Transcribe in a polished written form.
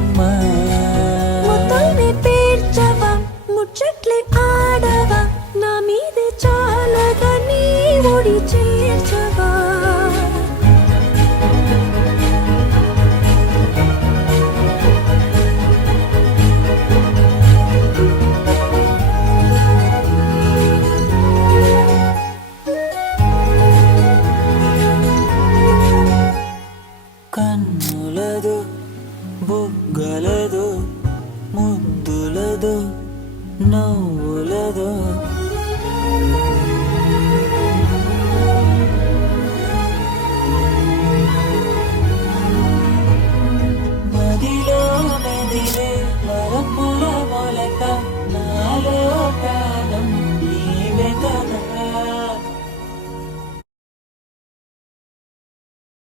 అమ్మా ముద్దుల్ని పేర్చవా ముచ్చట్లే ఆడవా నా మీద చాలగా నీ ఒడి చేర్చవా కన్నులదు బుగ్గలదు ముద్దులదు నవ్వులదు